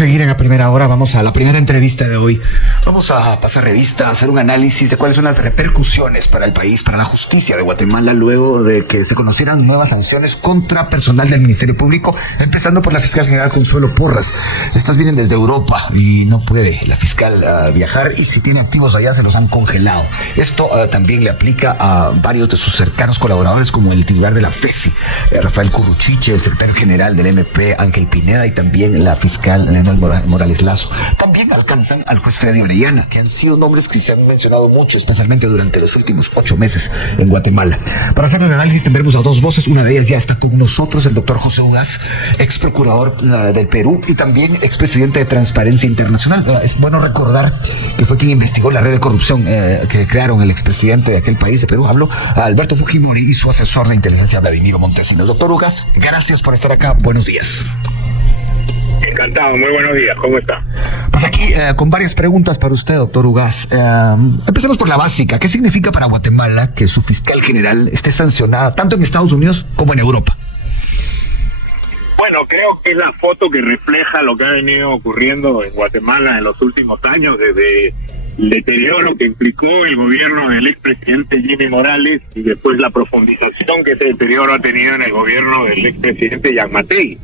seguir en la primera hora, vamos a la primera entrevista de hoy. Vamos a pasar revista, a hacer un análisis de cuáles son las repercusiones para el país, para la justicia de Guatemala, luego de que se conocieran nuevas sanciones contra personal del Ministerio Público, empezando por la fiscal general Consuelo Porras. Estas vienen desde Europa y no puede la fiscal viajar, y si tiene activos allá se los han congelado. Esto también le aplica a varios de sus cercanos colaboradores, como el titular de la FESI, Rafael Curruchiche, el secretario general del MP, Ángel Pineda, y también la fiscal Leonel Morales Lazo. También alcanzan al juez Freddy Orellana, que han sido nombres que se han mencionado mucho, especialmente durante los últimos 8 meses en Guatemala. Para hacer el análisis tendremos a dos voces. Una de ellas ya está con nosotros, el doctor José Ugaz, ex procurador del Perú y también expresidente de Transparencia Internacional. Es bueno recordar que fue quien investigó la red de corrupción que crearon el expresidente de aquel país de Perú. Hablo a Alberto Fujimori y su asesor de inteligencia, Vladimiro Montesinos. Doctor Ugaz, gracias por estar acá. Buenos días. Encantado, muy buenos días, ¿cómo está? Pues aquí con varias preguntas para usted, doctor Ugaz. Empecemos por la básica. ¿Qué significa para Guatemala que su fiscal general esté sancionada tanto en Estados Unidos como en Europa? Bueno, creo que es la foto que refleja lo que ha venido ocurriendo en Guatemala en los últimos años, desde el deterioro que implicó el gobierno del expresidente Jimmy Morales y después la profundización que ese deterioro ha tenido en el gobierno del expresidente Yamatei,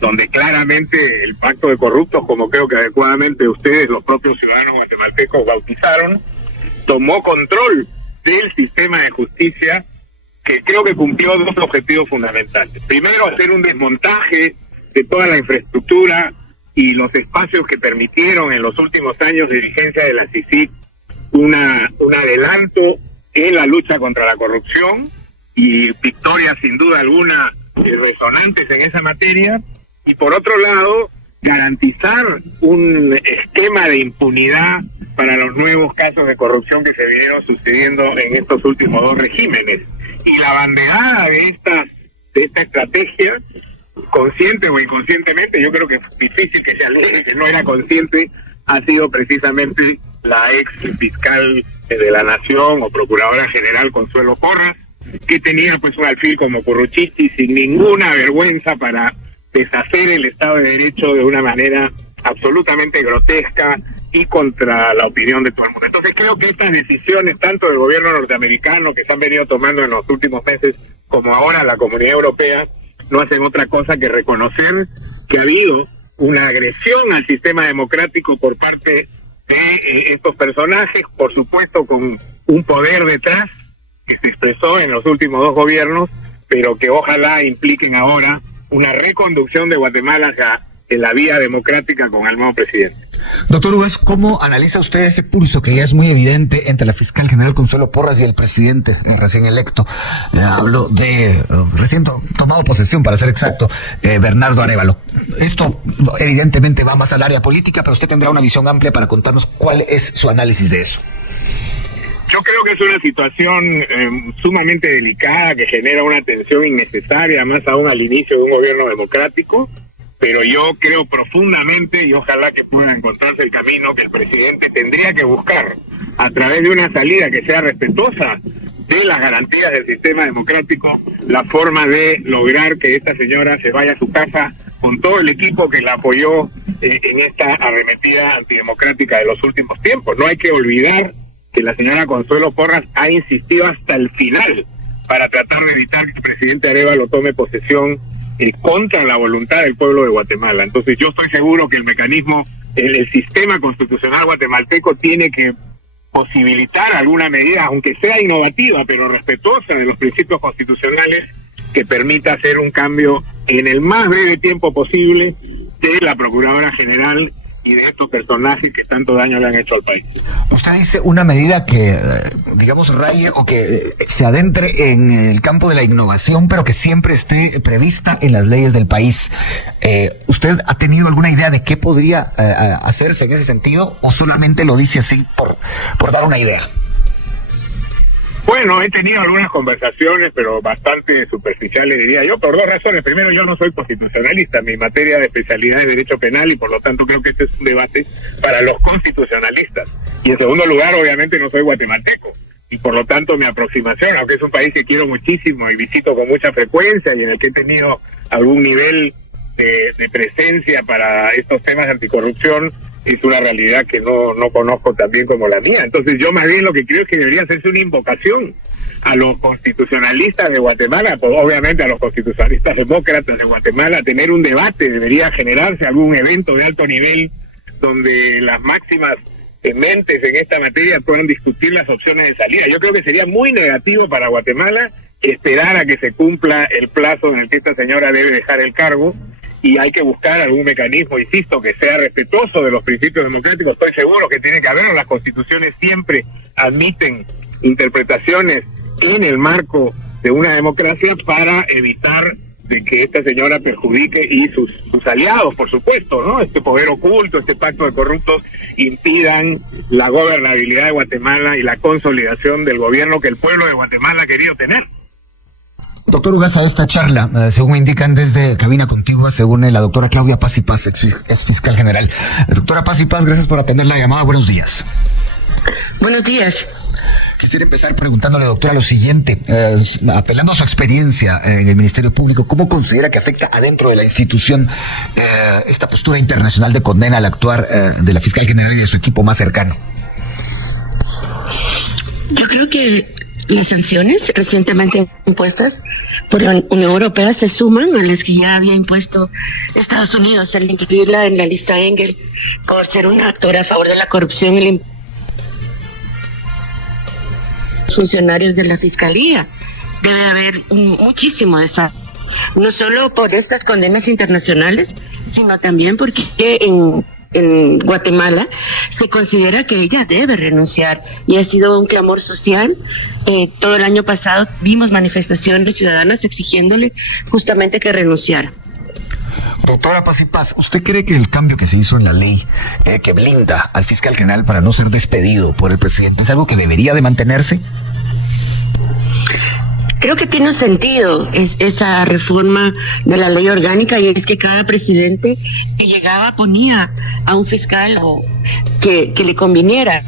donde claramente el pacto de corruptos, como creo que adecuadamente ustedes, los propios ciudadanos guatemaltecos, bautizaron, tomó control del sistema de justicia, que creo que cumplió dos objetivos fundamentales. Primero, hacer un desmontaje de toda la infraestructura y los espacios que permitieron en los últimos años de vigencia de la CICIG un adelanto en la lucha contra la corrupción y victorias sin duda alguna resonantes en esa materia, y por otro lado garantizar un esquema de impunidad para los nuevos casos de corrupción que se vinieron sucediendo en estos últimos dos regímenes. Y la banderada de esta estrategia, consciente o inconscientemente, yo creo que es difícil que se alegue que no era consciente, ha sido precisamente la ex fiscal de la Nación o procuradora general Consuelo Porras, que tenía pues un alfil como Curruchiche sin ninguna vergüenza para deshacer el Estado de Derecho de una manera absolutamente grotesca y contra la opinión de todo el mundo. Entonces creo que estas decisiones, tanto del gobierno norteamericano que se han venido tomando en los últimos meses, como ahora la Comunidad Europea, no hacen otra cosa que reconocer que ha habido una agresión al sistema democrático por parte de estos personajes, por supuesto con un poder detrás que se expresó en los últimos dos gobiernos, pero que ojalá impliquen ahora una reconducción de Guatemala hacia la vía democrática con el nuevo presidente. Doctor Ugaz, ¿cómo analiza usted ese pulso que ya es muy evidente entre la fiscal general Consuelo Porras y el presidente recién electo? Hablo de recién tomado posesión, para ser exacto, Bernardo Arévalo. Esto evidentemente va más al área política, pero usted tendrá una visión amplia para contarnos cuál es su análisis de eso. Yo creo que es una situación sumamente delicada que genera una tensión innecesaria, más aún al inicio de un gobierno democrático, pero yo creo profundamente, y ojalá que pueda encontrarse el camino, que el presidente tendría que buscar, a través de una salida que sea respetuosa de las garantías del sistema democrático, la forma de lograr que esta señora se vaya a su casa con todo el equipo que la apoyó en esta arremetida antidemocrática de los últimos tiempos. No hay que olvidar que la señora Consuelo Porras ha insistido hasta el final para tratar de evitar que el presidente Arévalo tome posesión contra la voluntad del pueblo de Guatemala. Entonces yo estoy seguro que el mecanismo, el sistema constitucional guatemalteco tiene que posibilitar alguna medida, aunque sea innovativa, pero respetuosa de los principios constitucionales, que permita hacer un cambio en el más breve tiempo posible de la Procuradora General y de estos personajes que tanto daño le han hecho al país. Usted dice una medida que, digamos, raye o que se adentre en el campo de la innovación, pero que siempre esté prevista en las leyes del país. ¿Usted ha tenido alguna idea de qué podría hacerse en ese sentido, o solamente lo dice así por dar una idea? Bueno, he tenido algunas conversaciones, pero bastante superficiales, diría yo, por dos razones. Primero, yo no soy constitucionalista, mi materia de especialidad es Derecho Penal y por lo tanto creo que este es un debate para los constitucionalistas. Y en segundo lugar, obviamente no soy guatemalteco y por lo tanto mi aproximación, aunque es un país que quiero muchísimo y visito con mucha frecuencia y en el que he tenido algún nivel de presencia para estos temas de anticorrupción es una realidad que no conozco tan bien como la mía. Entonces yo más bien lo que creo es que debería hacerse una invocación a los constitucionalistas de Guatemala, pues obviamente a los constitucionalistas demócratas de Guatemala, tener un debate. Debería generarse algún evento de alto nivel donde las máximas mentes en esta materia puedan discutir las opciones de salida. Yo creo que sería muy negativo para Guatemala esperar a que se cumpla el plazo en el que esta señora debe dejar el cargo, y hay que buscar algún mecanismo, insisto, que sea respetuoso de los principios democráticos. Estoy seguro que tiene que haberlo. Las constituciones siempre admiten interpretaciones en el marco de una democracia para evitar de que esta señora perjudique, y sus aliados, por supuesto, ¿no? Este poder oculto, este pacto de corruptos, impidan la gobernabilidad de Guatemala y la consolidación del gobierno que el pueblo de Guatemala ha querido tener. Doctor Ugas, a esta charla, según indican desde Cabina Contigua, según la doctora Claudia Paz y Paz, ex fiscal general. Doctora Paz y Paz, gracias por atender la llamada. Buenos días. Buenos días. Quisiera empezar preguntándole, doctora, lo siguiente, apelando a su experiencia en el Ministerio Público, ¿cómo considera que afecta adentro de la institución esta postura internacional de condena al actuar de la fiscal general y de su equipo más cercano? Yo creo que las sanciones recientemente impuestas por la Unión Europea se suman a las que ya había impuesto Estados Unidos al incluirla en la lista Engel por ser una actora a favor de la corrupción y la funcionarios de la Fiscalía. Debe haber muchísimo de esa, no solo por estas condenas internacionales, sino también porque en Guatemala se considera que ella debe renunciar, y ha sido un clamor social. Todo el año pasado vimos manifestaciones ciudadanas exigiéndole justamente que renunciara. Doctora Paz y Paz, ¿usted cree que el cambio que se hizo en la ley que blinda al fiscal general para no ser despedido por el presidente es algo que debería de mantenerse? Creo que tiene un sentido esa reforma de la ley orgánica, y es que cada presidente que llegaba ponía a un fiscal que le conviniera.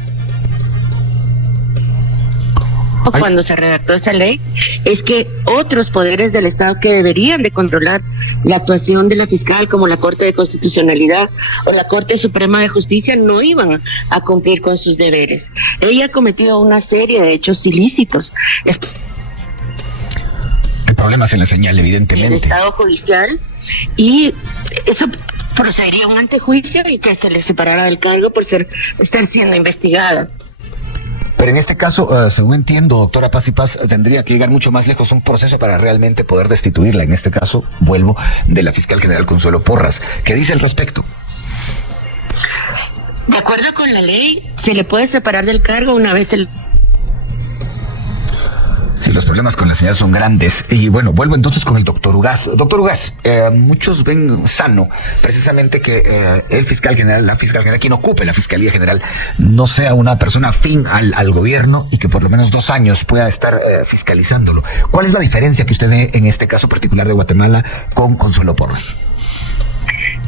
Cuando se redactó esa ley, es que otros poderes del Estado que deberían de controlar la actuación de la fiscal, como la Corte de Constitucionalidad o la Corte Suprema de Justicia, no iban a cumplir con sus deberes. Ella ha cometido una serie de hechos ilícitos. Hay problemas en la señal, evidentemente. El Estado judicial, y eso procedería a un antejuicio y que se le separara del cargo por estar siendo investigada. Pero en este caso, según entiendo, doctora Paz y Paz, tendría que llegar mucho más lejos un proceso para realmente poder destituirla. En este caso, vuelvo, de la fiscal general Consuelo Porras. ¿Qué dice al respecto? De acuerdo con la ley, se le puede separar del cargo una vez Sí, los problemas con la señal son grandes. Y bueno, vuelvo entonces con el doctor Ugas. Doctor Ugas, muchos ven sano precisamente que el fiscal general, la fiscal general, quien ocupe la Fiscalía General, no sea una persona afín al gobierno, y que por lo menos 2 años pueda estar fiscalizándolo. ¿Cuál es la diferencia que usted ve en este caso particular de Guatemala con Consuelo Porras?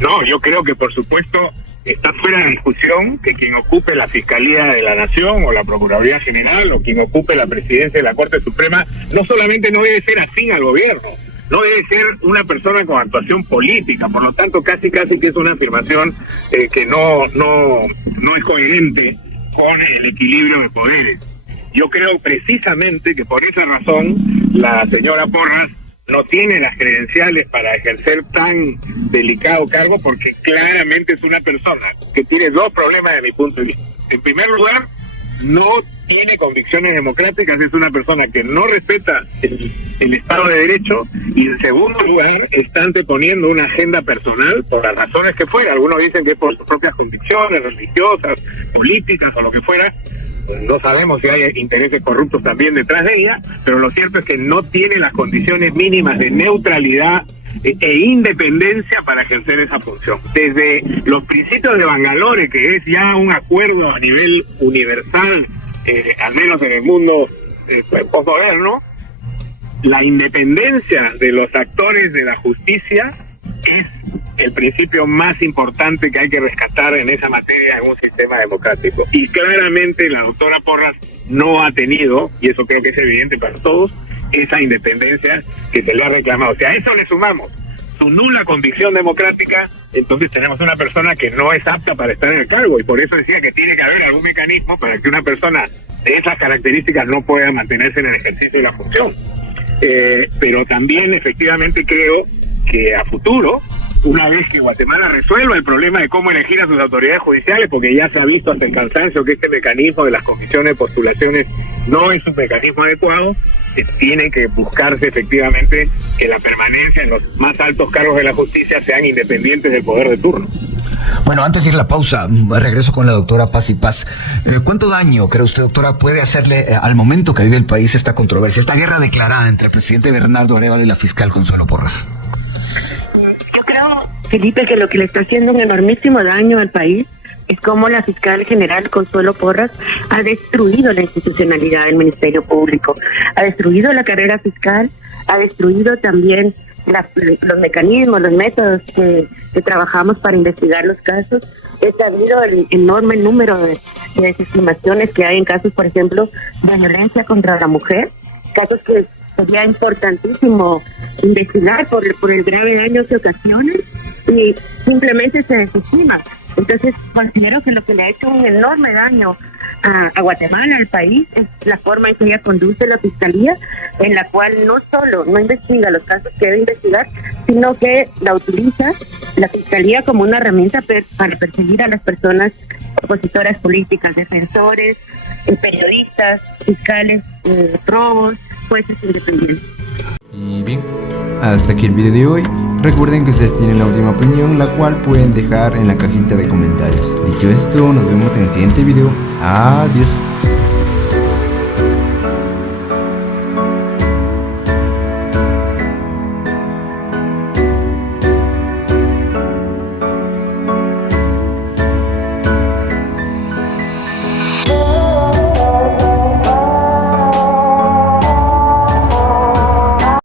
No, yo creo que por supuesto está fuera de discusión que quien ocupe la Fiscalía de la Nación o la Procuraduría General o quien ocupe la presidencia de la Corte Suprema no solamente no debe ser afín al gobierno, no debe ser una persona con actuación política. Por lo tanto, casi que es una afirmación que no es coherente con el equilibrio de poderes. Yo creo precisamente que por esa razón la señora Porras no tiene las credenciales para ejercer tan delicado cargo, porque claramente es una persona que tiene 2 problemas de mi punto de vista. En primer lugar, no tiene convicciones democráticas, es una persona que no respeta el Estado de Derecho, y en segundo lugar, está anteponiendo una agenda personal por las razones que fuera. Algunos dicen que es por sus propias convicciones religiosas, políticas o lo que fuera. No sabemos si hay intereses corruptos también detrás de ella, pero lo cierto es que no tiene las condiciones mínimas de neutralidad e independencia para ejercer esa función. Desde los principios de Bangalore, que es ya un acuerdo a nivel universal, al menos en el mundo posmoderno, la independencia de los actores de la justicia es el principio más importante que hay que rescatar en esa materia en un sistema democrático. Y claramente la doctora Porras no ha tenido, y eso creo que es evidente para todos, esa independencia que se le ha reclamado. Si a eso le sumamos su nula convicción democrática, entonces tenemos una persona que no es apta para estar en el cargo, y por eso decía que tiene que haber algún mecanismo para que una persona de esas características no pueda mantenerse en el ejercicio de la función. Pero también efectivamente creo que a futuro, una vez que Guatemala resuelva el problema de cómo elegir a sus autoridades judiciales, porque ya se ha visto hasta el cansancio que este mecanismo de las comisiones de postulaciones no es un mecanismo adecuado, tiene que buscarse efectivamente que la permanencia en los más altos cargos de la justicia sean independientes del poder de turno. Bueno, antes de ir a la pausa, regreso con la doctora Paz y Paz. ¿Cuánto daño, cree usted, doctora, puede hacerle al momento que vive el país esta controversia, esta guerra declarada entre el presidente Bernardo Arévalo y la fiscal Consuelo Porras? Yo creo, Felipe, que lo que le está haciendo un enormísimo daño al país es cómo la fiscal general Consuelo Porras ha destruido la institucionalidad del Ministerio Público, ha destruido la carrera fiscal, ha destruido también los mecanismos, los métodos que trabajamos para investigar los casos. Es sabido el enorme número de desestimaciones que hay en casos, por ejemplo, de violencia contra la mujer, casos que sería importantísimo investigar por el grave daño que ocasionan, y simplemente se desestima. Entonces considero que lo que le ha hecho un enorme daño a Guatemala, al país, es la forma en que ella conduce la fiscalía, en la cual no solo no investiga los casos que debe investigar, sino que la utiliza la fiscalía como una herramienta para perseguir a las personas opositoras políticas, defensores, periodistas, fiscales, probos, jueces independientes. Y bien, hasta aquí el video de hoy. Recuerden que ustedes tienen la última opinión, la cual pueden dejar en la cajita de comentarios. Dicho esto, nos vemos en el siguiente video. Adiós.